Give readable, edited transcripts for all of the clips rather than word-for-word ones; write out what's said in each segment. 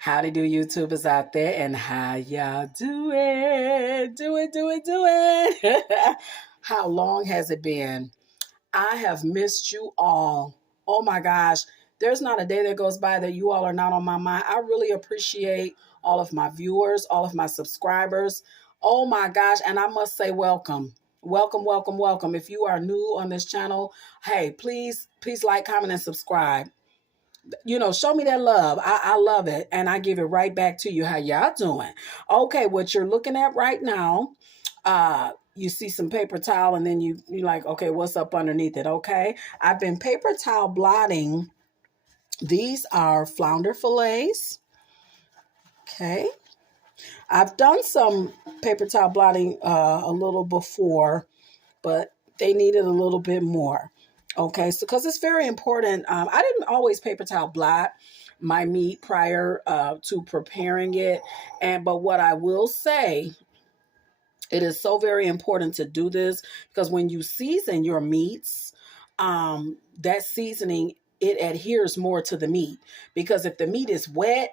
Howdy do YouTubers out there, and how y'all doing? Do it. How long has it been? I have missed you all. Oh my gosh. There's not a day that goes by that you all are not on my mind. I really appreciate all of my viewers, all of my subscribers. Oh my gosh. And I must say, welcome. Welcome. If you are new on this channel, hey, please like, comment, and subscribe. Show me that love. I love it. And I give it right back to you. How y'all doing? Okay, what you're looking at right now, you see some paper towel, and then you're like, okay, what's up underneath it? Okay. I've been paper towel blotting. These are flounder fillets. Okay. I've done some paper towel blotting a little before, but they needed a little bit more. Okay, so because it's very important. I didn't always paper towel blot my meat prior to preparing it, but what I will say, it is so very important to do this because when you season your meats, that seasoning, it adheres more to the meat, because if the meat is wet,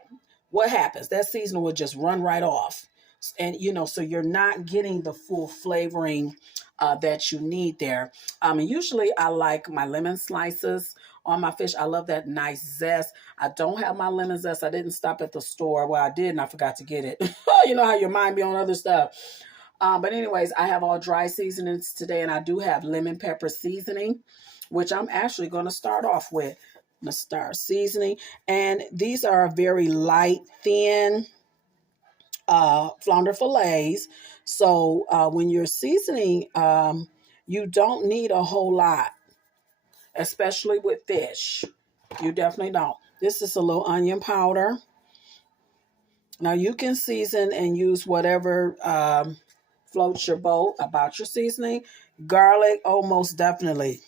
what happens? That seasoning will just run right off. And so you're not getting the full flavoring that you need there. And usually I like my lemon slices on my fish. I love that nice zest. I don't have my lemon zest. I didn't stop at the store. Well, I did, and I forgot to get it. You know how your mind be on other stuff. But anyways, I have all dry seasonings today, and I do have lemon pepper seasoning, which I'm actually going to start off with. I'm going to start seasoning. And these are very light, thin flounder fillets. So when you're seasoning, you don't need a whole lot, especially with fish. You definitely don't. This is a little onion powder. Now you can season and use whatever floats your boat about your seasoning. Garlic, oh, most definitely.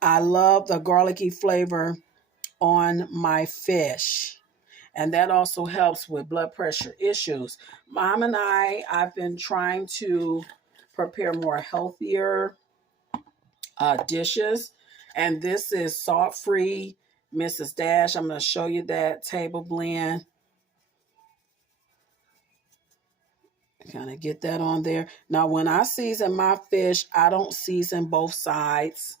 I love the garlicky flavor on my fish. And that also helps with blood pressure issues. Mom and I've been trying to prepare more healthier dishes. And this is salt-free Mrs. Dash. I'm going to show you that table blend. Kind of get that on there. Now, when I season my fish, I don't season both sides.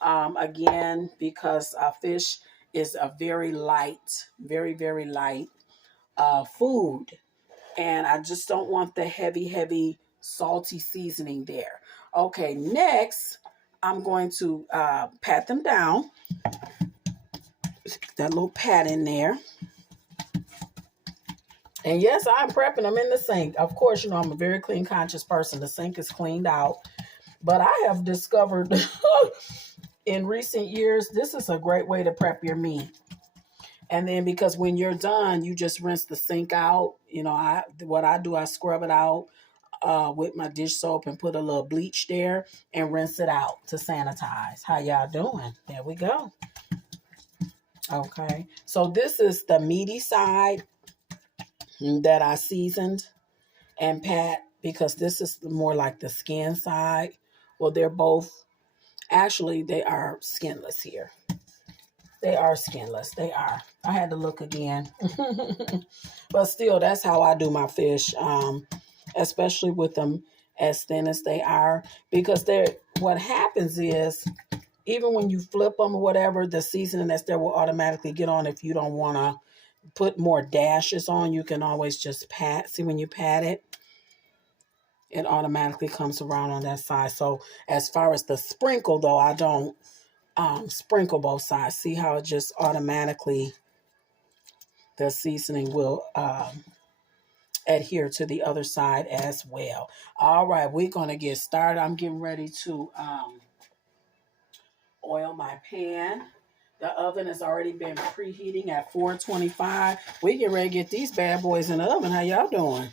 Again, because fish is a very light, very light food. And I just don't want the heavy, salty seasoning there. Okay, next, I'm going to pat them down. That little pat in there. And yes, I'm prepping them in the sink. Of course, I'm a very clean, conscious person. The sink is cleaned out. But I have discovered in recent years, this is a great way to prep your meat. And then because when you're done, you just rinse the sink out. What I do, I scrub it out with my dish soap and put a little bleach there and rinse it out to sanitize. How y'all doing? There we go. Okay. So this is the meaty side that I seasoned and pat, because this is more like the skin side. Well, they're both, actually, they are skinless here. They are skinless. They are. I had to look again. But still, that's how I do my fish, especially with them as thin as they are. Because what happens is, even when you flip them or whatever, the seasoning that's there will automatically get on. If you don't want to put more dashes on, you can always just pat. See, when you pat it, it automatically comes around on that side. So as far as the sprinkle, though, I don't sprinkle both sides. See how it just automatically, the seasoning will adhere to the other side as well. All right, we're going to get started. I'm getting ready to oil my pan. The oven has already been preheating at 425. We get ready to get these bad boys in the oven. How y'all doing?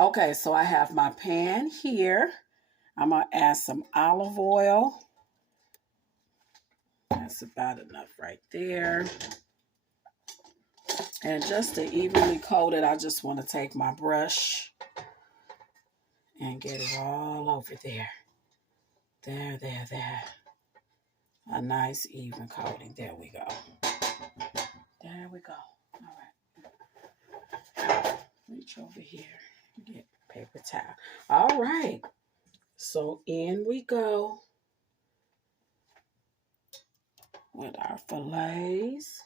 Okay, so I have my pan here. I'm going to add some olive oil. That's about enough right there. And just to evenly coat it, I just want to take my brush and get it all over there. There. a nice even coating. There we go. There we go. All right. Reach over here. Get paper towel. All right. So in we go with our fillets.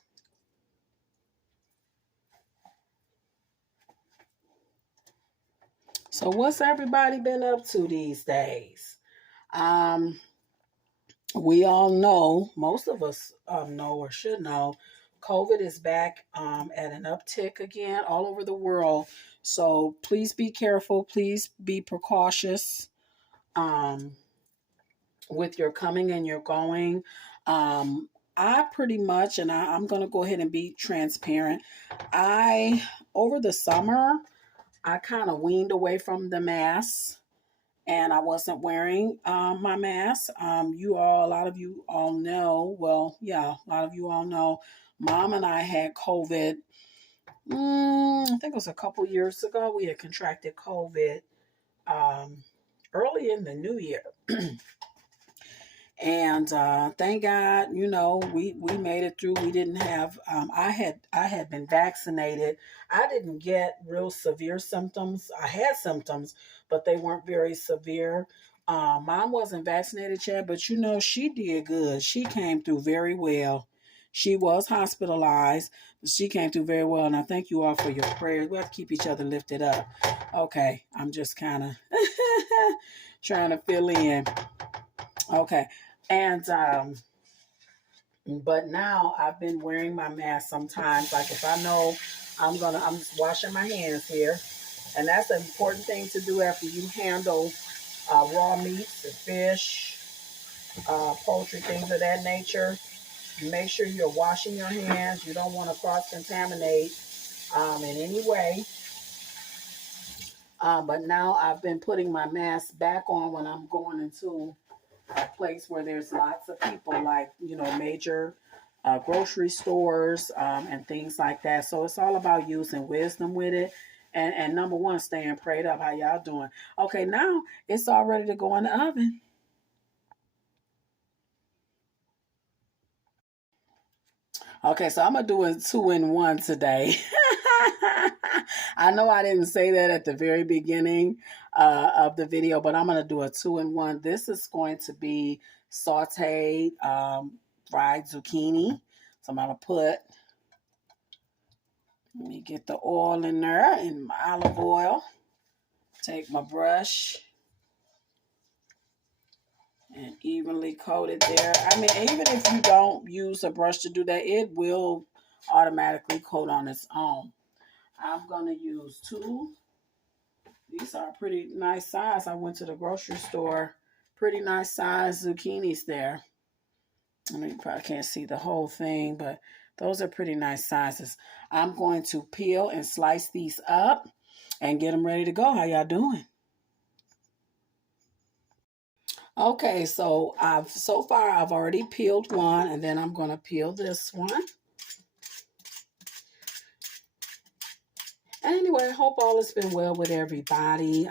So what's everybody been up to these days? We all know, most of us know or should know, COVID is back at an uptick again all over the world. So please be careful. Please be precautious with your coming and your going. I pretty much, and I'm going to go ahead and be transparent. Over the summer, I kind of weaned away from the mask and I wasn't wearing my mask. A lot of you all know, well, yeah, a lot of you all know, Mom and I had COVID. I think it was a couple years ago. We had contracted COVID early in the new year. And thank God, we made it through. We didn't have. I had been vaccinated. I didn't get real severe symptoms. I had symptoms, but they weren't very severe. Mom wasn't vaccinated yet, but she did good. She came through very well. She was hospitalized, but she came through very well. And I thank you all for your prayers. We have to keep each other lifted up. Okay, I'm just kind of trying to fill in. Okay. And but now I've been wearing my mask sometimes. Like if I know I'm just washing my hands here. And that's an important thing to do after you handle raw meats, fish, poultry, things of that nature. Make sure you're washing your hands. You don't want to cross-contaminate in any way. But now I've been putting my mask back on when I'm going into a place where there's lots of people, like major grocery stores and things like that. So it's all about using wisdom with it, and number one, staying prayed up. How y'all doing? Okay, now it's all ready to go in the oven. Okay, so I'm gonna do a 2-in-1 today. I know I didn't say that at the very beginning of the video, but I'm gonna do a 2-in-1. This is going to be sauteed fried zucchini. So I'm gonna let me get the oil in there and my olive oil. Take my brush and evenly coat it there. I mean, even if you don't use a brush to do that, it will automatically coat on its own. I'm going to use 2. These are pretty nice size. I went to the grocery store. Pretty nice size zucchinis there. I mean, you probably can't see the whole thing, but those are pretty nice sizes. I'm going to peel and slice these up and get them ready to go. How y'all doing? Okay, so I've already peeled one, and then I'm going to peel this one. And anyway, I hope all has been well with everybody.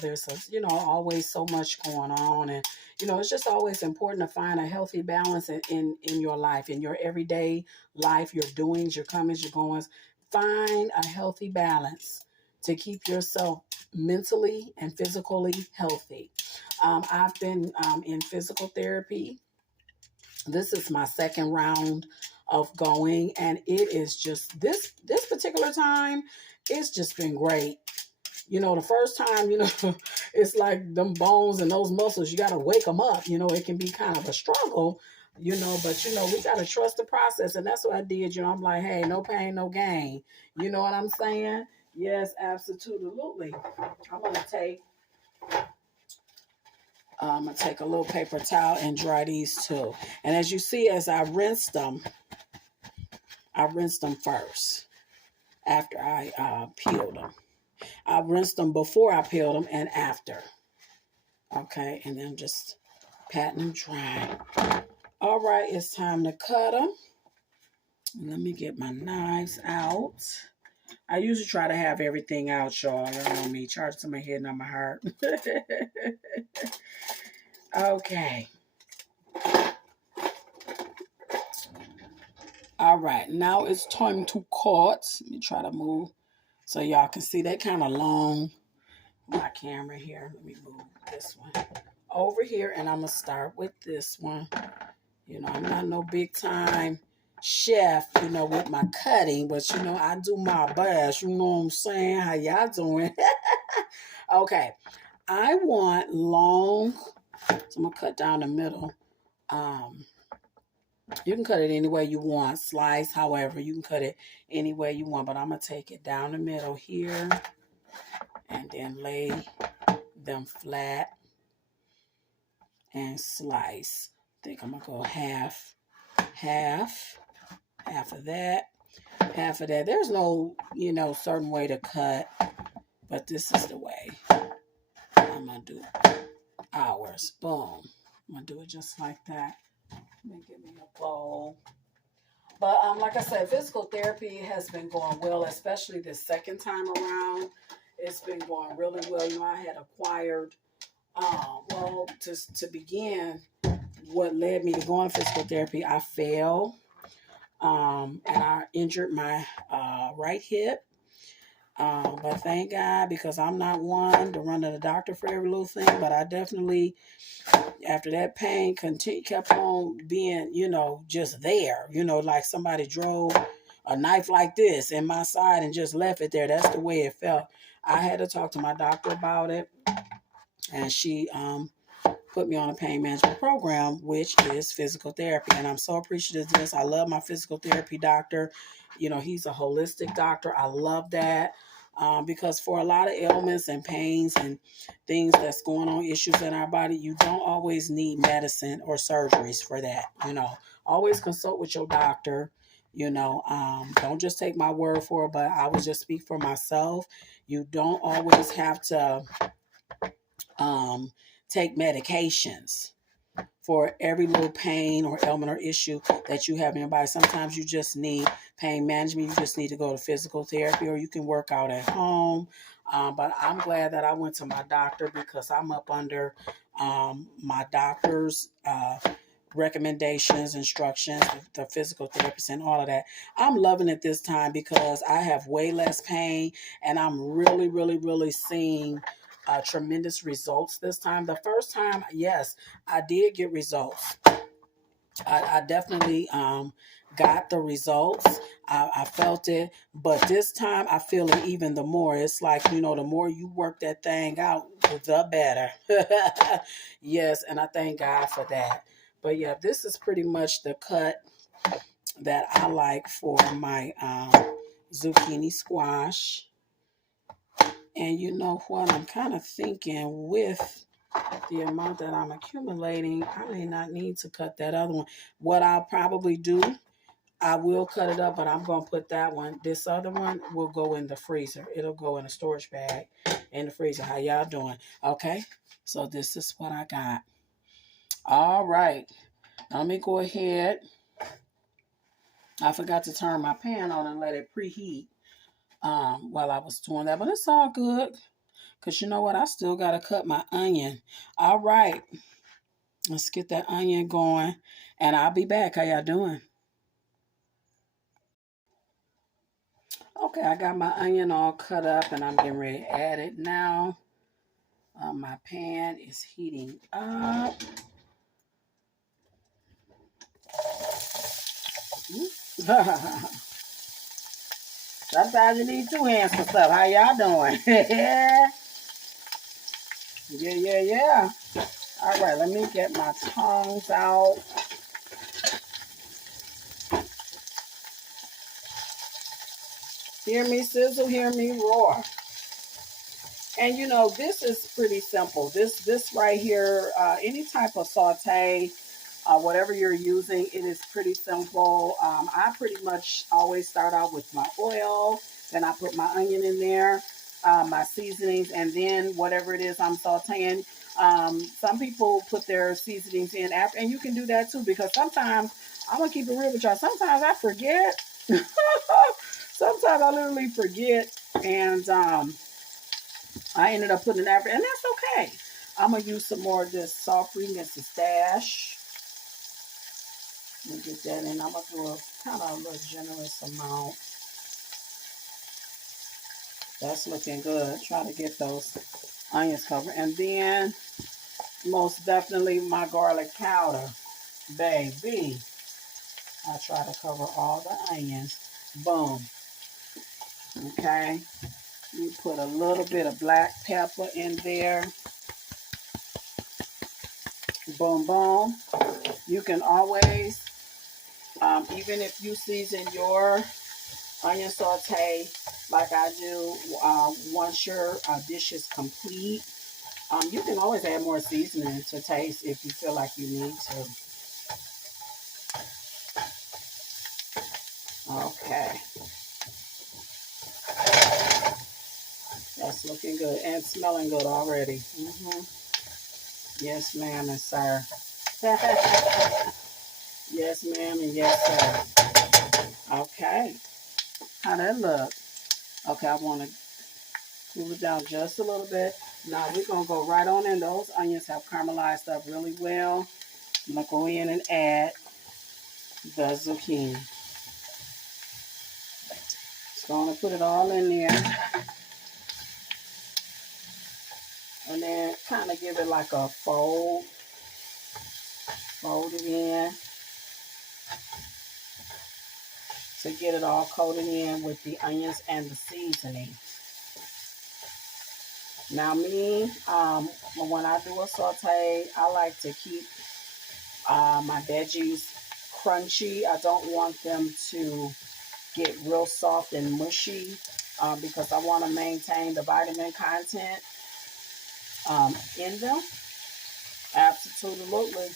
There's always so much going on, and it's just always important to find a healthy balance in your life, in your everyday life, your doings, your comings, your goings. Find a healthy balance to keep yourself mentally and physically healthy. I've been in physical therapy. This is my second round of going, and it is just this particular time, it's just been great. The first time, it's like them bones and those muscles, you got to wake them up. It can be kind of a struggle, but we got to trust the process. And that's what I did. I'm like, hey, no pain, no gain. You know what I'm saying? Yes, absolutely. I'm going to take a little paper towel and dry these too. And as you see, as I rinsed them first after I peeled them. I rinsed them before I peeled them and after. Okay, and then just patting them dry. All right, it's time to cut them. Let me get my knives out. I usually try to have everything out, y'all. You know me, charge to my head, not my heart. Okay. right, now it's time to cut. Let me try to move so y'all can see that kind of long. My camera here. Let me move this one over here, and I'm gonna start with this one. You know, I'm not no big time chef, you know, with my cutting, but you know, I do my best. You know what I'm saying? How y'all doing? Okay, I want long, so I'm gonna cut down the middle. Um, you can cut it any way you want, slice, however, you can cut it any way you want, but I'm gonna take it down the middle here and then lay them flat and slice. I think I'm gonna go half of that, half of that. There's no, you know, certain way to cut, but this is the way I'm gonna do ours. Boom. I'm gonna do it just like that. Let me give me a bowl. But like I said, physical therapy has been going well, especially the second time around. It's been going really well. You know, I had acquired, well, to begin, what led me to going physical therapy, I fell, and I injured my right hip. But thank God, because I'm not one to run to the doctor for every little thing, but I definitely, after that pain kept on being, you know, just there, you know, like somebody drove a knife like this in my side and just left it there. That's the way it felt. I had to talk to my doctor about it, and she put me on a pain management program, which is physical therapy. And I'm so appreciative of this. I love my physical therapy doctor. You know, he's a holistic doctor. I love that. Because for a lot of ailments and pains and things that's going on, issues in our body, you don't always need medicine or surgeries for that. You know, always consult with your doctor. You know, don't just take my word for it, but I would just speak for myself. You don't always have to take medications for every little pain or ailment or issue that you have in your body. Sometimes you just need pain management. You just need to go to physical therapy, or you can work out at home. But I'm glad that I went to my doctor, because I'm up under my doctor's recommendations, instructions, the physical therapist and all of that. I'm loving it this time because I have way less pain, and I'm really, really, really seeing tremendous results this time. The first time, yes, I did get results. I definitely got the results. I felt it, but this time I feel it even the more. It's like, you know, the more you work that thing out, the better. Yes, and I thank God for that. But yeah, this is pretty much the cut that I like for my zucchini squash. And you know what? I'm kind of thinking, with the amount that I'm accumulating, I may not need to cut that other one. What I'll probably do, I will cut it up, but I'm going to put that one. This other one will go in the freezer. It'll go in a storage bag in the freezer. How y'all doing? Okay. So this is what I got. All right. Let me go ahead. I forgot to turn my pan on and let it preheat while I was doing that, but it's all good. Because you know what? I still got to cut my onion. All right. Let's get that onion going. And I'll be back. How y'all doing? Okay, I got my onion all cut up, and I'm getting ready to add it now. My pan is heating up. Sometimes you need two hands for stuff. How y'all doing? Yeah, yeah. All right, let me get my tongs out. Hear me sizzle, hear me roar. And you know, this is pretty simple. This right here, any type of saute, whatever you're using, it is pretty simple. I pretty much always start out with my oil, then I put my onion in there, my seasonings, and then whatever it is I'm sauteing. Some people put their seasonings in after, and you can do that too, because sometimes, I'm gonna keep it real with y'all, sometimes I forget. Sometimes I literally forget, and I ended up putting it after, and that's okay. I'm gonna use some more of this salt free Mrs. Dash. Let me get that in. I'm going to do a kind of a little generous amount. That's looking good. Try to get those onions covered. And then, most definitely, my garlic powder. Baby. I try to cover all the onions. Boom. Okay. You put a little bit of black pepper in there. Boom, boom. You can always, even if you season your onion saute like I do, once your dish is complete, you can always add more seasoning to taste if you feel like you need to. Okay. That's looking good and smelling good already. Yes, ma'am and sir. Yes, ma'am and yes, sir. Okay. How that look? Okay, I want to cool it down just a little bit. Now we're going to go right on in. Those onions have caramelized up really well. I'm going to go in and add the zucchini. Just going to put it all in there. And then kind of give it like a fold. Fold it in. To get it all coated in with the onions and the seasoning. Now me, when I do a saute, I like to keep my veggies crunchy. I don't want them to get real soft and mushy because I want to maintain the vitamin content in them. Absolutely.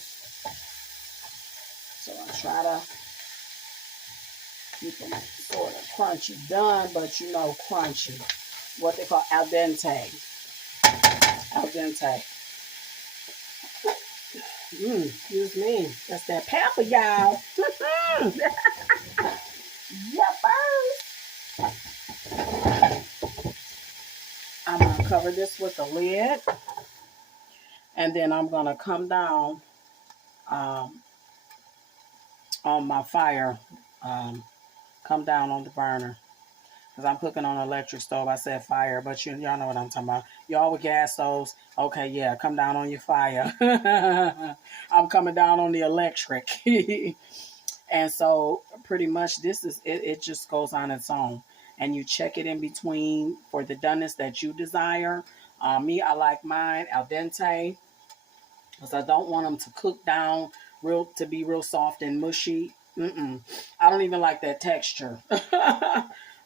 So I try to keep them sort of crunchy. Done, but you know, crunchy. What they call al dente. Al dente. Excuse me. That's that pepper, y'all. Yep. I'm going to cover this with a lid. And then I'm going to come down on my fire. Come down on the burner. Because I'm cooking on an electric stove. I said fire, but y'all know what I'm talking about. Y'all with gas stoves, okay, yeah, come down on your fire. I'm coming down on the electric. And so pretty much this is, it just goes on its own. And you check it in between for the doneness that you desire. Me, I like mine al dente. Because I don't want them to cook down to be real soft and mushy. I don't even like that texture.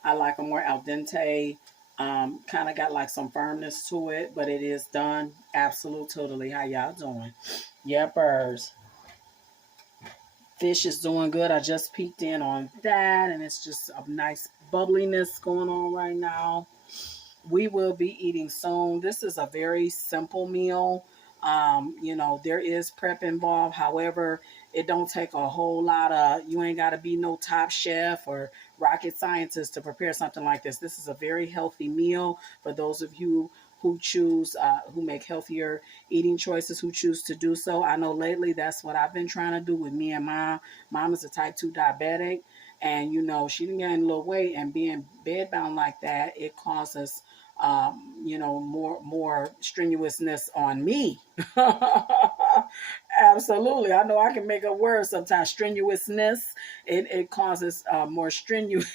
I like them more al dente. Kind of got like some firmness to it, but it is done. Absolute, totally. How y'all doing? Yepers. Fish is doing good. I just peeked in on that, and it's just a nice bubbliness going on right now. We will be eating soon. This is a very simple meal. You know, there is prep involved. However, it don't take a whole lot of, you ain't got to be no top chef or rocket scientist to prepare something like this. This is a very healthy meal for those of you who choose, who make healthier eating choices, who choose to do so. I know lately that's what I've been trying to do with me and mom. Mom is a type 2 diabetic. And, you know, she didn't gain a little weight, and being bedbound like that, it causes you know, more strenuousness on me. Absolutely. I know I can make a word sometimes. Strenuousness. It causes more strenuous.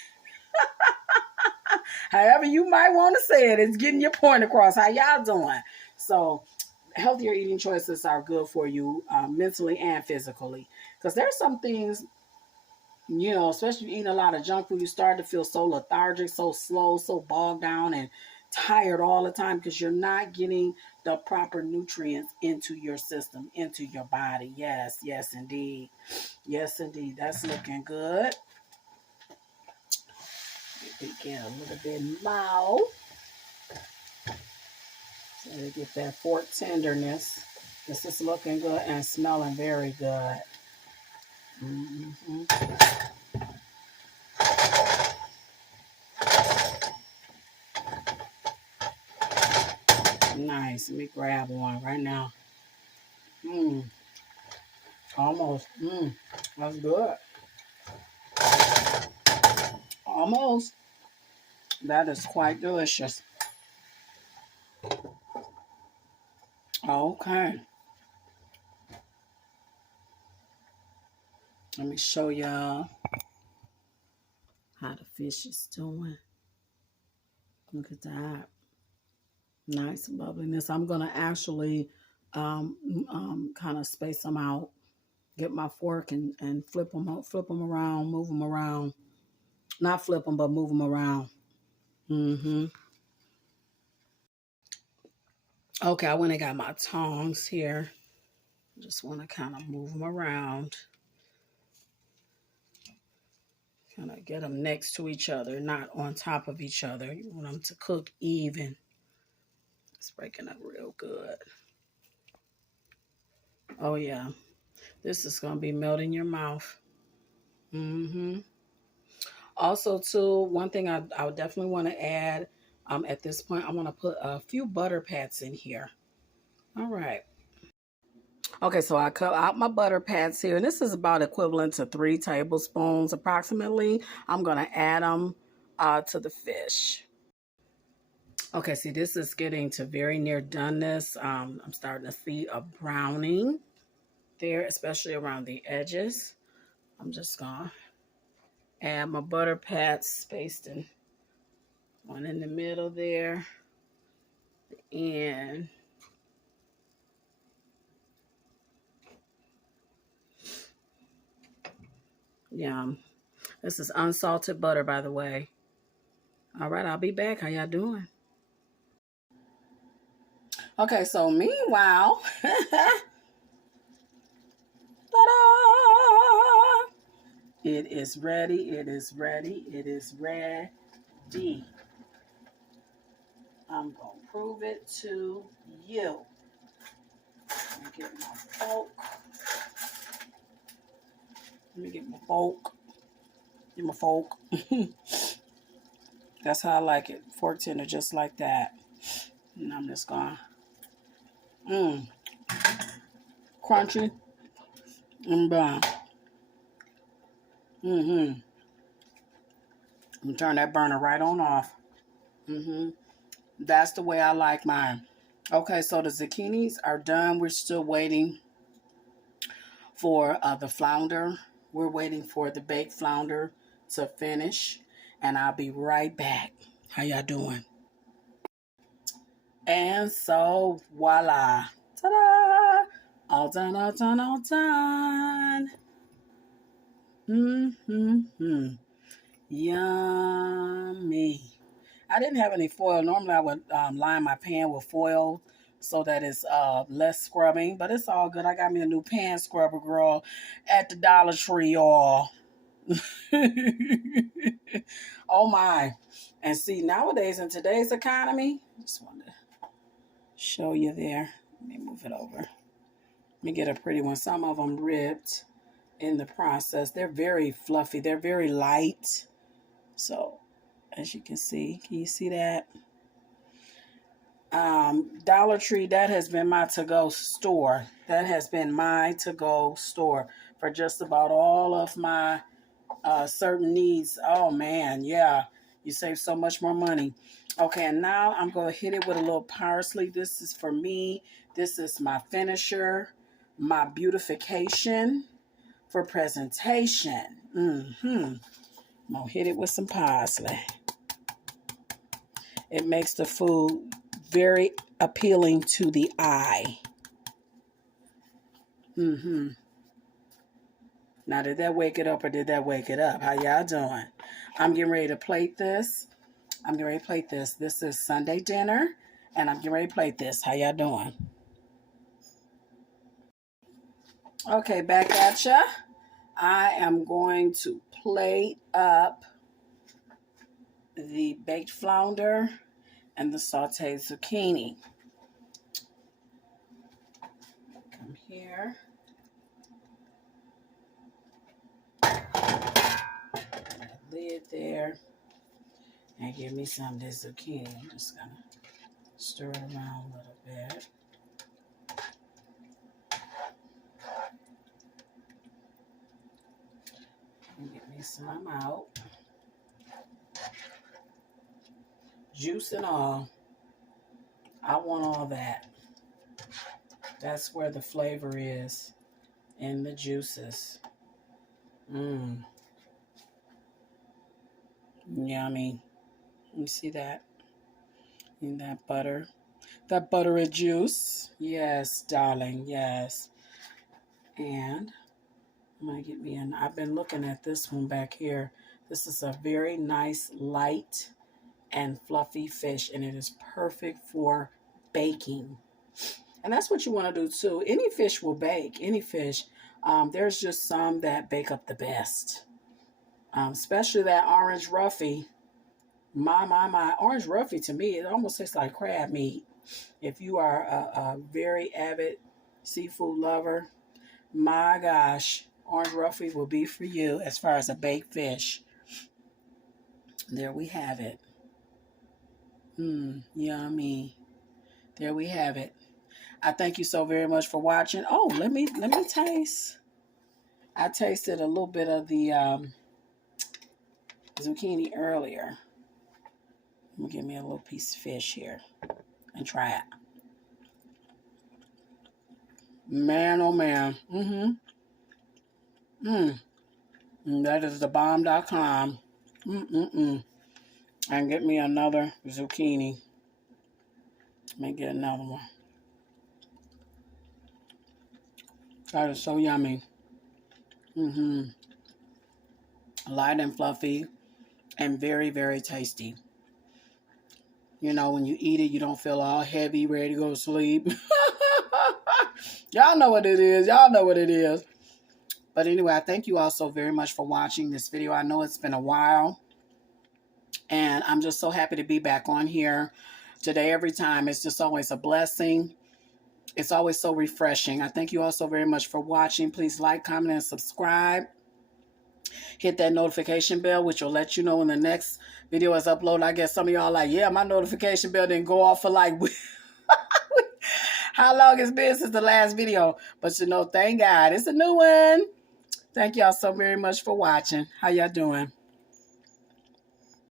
However you might want to say it, it's getting your point across. How y'all doing? So healthier eating choices are good for you mentally and physically. Because there's some things, you know, especially eating a lot of junk food, you start to feel so lethargic, so slow, so bogged down and tired all the time because you're not getting the proper nutrients into your system, into your body. Yes, yes, indeed. Yes, indeed. That's looking good. Get a little bit more. So to get that fork tenderness. This is looking good and smelling very good. Nice. Let me grab one right now. Almost. That's good. Almost. That is quite delicious. Okay. Let me show y'all how the fish is doing. Look at that. Nice bubbliness. I'm going to actually kind of space them out. Get my fork and flip them around, move them around. Not flip them, but move them around. Okay, I went and got my tongs here. Just want to kind of move them around. Kind of get them next to each other, not on top of each other. You want them to cook even. It's breaking up real good. Oh, yeah. This is going to be melting your mouth. Also, too, one thing I would definitely want to add at this point, I want to put a few butter pats in here. All right. Okay, so I cut out my butter pats here, and this is about equivalent to 3 tablespoons approximately. I'm going to add them to the fish. Okay, see, this is getting to very near doneness. I'm starting to see a browning there, especially around the edges. I'm just going to add my butter pats spaced in. One in the middle there. And yum. This is unsalted butter, by the way. All right, I'll be back. How y'all doing? Okay, so meanwhile, ta-da! It is ready. It is ready. It is ready. I'm going to prove it to you. Let me get my fork. Let me get my fork. Get my fork. That's how I like it. Fork tender, just like that. And I'm just going to, crunchy and brown. I'm gonna turn that burner right on off. That's the way I like mine. Okay, so the zucchinis are done. We're still waiting for the flounder. We're waiting for the baked flounder to finish, and I'll be right back. How y'all doing? And so, voila. Ta-da! All done, all done, all done. Yummy. I didn't have any foil. Normally, I would line my pan with foil so that it's less scrubbing, but it's all good. I got me a new pan scrubber, girl, at the Dollar Tree, y'all. Oh, my. And see, nowadays, in today's economy, just wanted to show you there. Let me move it over. Let me get a pretty one. Some of them ripped in the process. They're very fluffy. They're very light. So, as you can you see that? Dollar Tree, that has been my to-go store. That has been my to-go store for just about all of my certain needs. Oh, man, yeah. You save so much more money. Okay, and now I'm going to hit it with a little parsley. This is for me. This is my finisher, my beautification for presentation. I'm going to hit it with some parsley. It makes the food very appealing to the eye. Now, did that wake it up or did that wake it up? How y'all doing? I'm getting ready to plate this. This is Sunday dinner, and I'm getting ready to plate this. How y'all doing? Okay, back at ya. I am going to plate up the baked flounder and the sauteed zucchini. Come here. Lid there. And give me some of this zucchini. I'm just going to stir it around a little bit. me some out. Juice and all. I want all that. That's where the flavor is, in the juices. Mmm. Yummy. You see that? In that butter. That buttery juice. Yes, darling. Yes. And I'm going to get me in. I've been looking at this one back here. This is a very nice, light, and fluffy fish. And it is perfect for baking. And that's what you want to do too. Any fish will bake. Any fish. There's just some that bake up the best. Especially that orange roughy. My. Orange roughy to me, it almost tastes like crab meat. If you are a very avid seafood lover, my gosh, orange roughy will be for you as far as a baked fish. There we have it. Yummy. There we have it. I thank you so very much for watching. Oh, let me taste. I tasted a little bit of the zucchini earlier. Let me give me a little piece of fish here and try it. Man, oh man. That is the bomb.com. And get me another zucchini. Let me get another one. That is so yummy. Light and fluffy and very, very tasty. You know, when you eat it, you don't feel all heavy, ready to go to sleep. Y'all know what it is. Y'all know what it is. But anyway, I thank you all so very much for watching this video. I know it's been a while. And I'm just so happy to be back on here today every time. It's just always a blessing. It's always so refreshing. I thank you all so very much for watching. Please like, comment, and subscribe. Hit that notification bell, which will let you know when the next video is uploaded. I guess some of y'all are like, yeah, my notification bell didn't go off for like how long it's been since the last video. But you know, thank God, it's a new one. Thank y'all so very much for watching. How y'all doing?